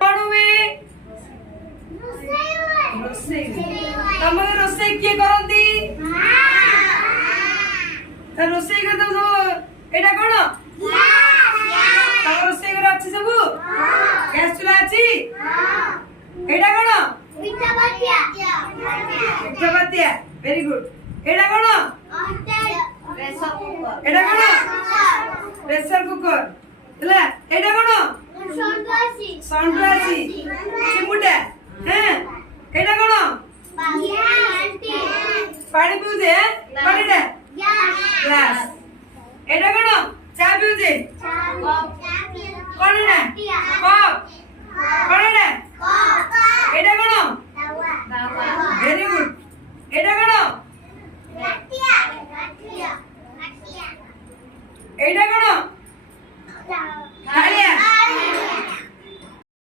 କଣ ହୁଏ? ରୋଷେଇ। ତମର ରୋଷେଇ କିଏ କରନ୍ତି? ରୋଷେଇ ଘର ସବୁ ଏଇଟା କଣ? ତମ ରୋଷେଇ ଘର ଅଛି ସବୁ? ଗ୍ୟାସ ଚୁଲା ଅଛି? ଏଇଟା କଣ? ପିଠା ପାତିଆ। Very good. ଏଇଟା କଣ? ଏଇଟା କଣ? Pressure cooker. ହେଲା ଏଇଟା କଣ? ସଣ୍ଡରାସି ଚିମୁଟା। ଏଇଟା କଣ? ପାଣି ପିଉଛେ? ପାଣିଟା ଗ୍ଲାସ। ଏଇଟା କଣ? ଚା ପିଉଛେ? କଣ ନା? କପ୍।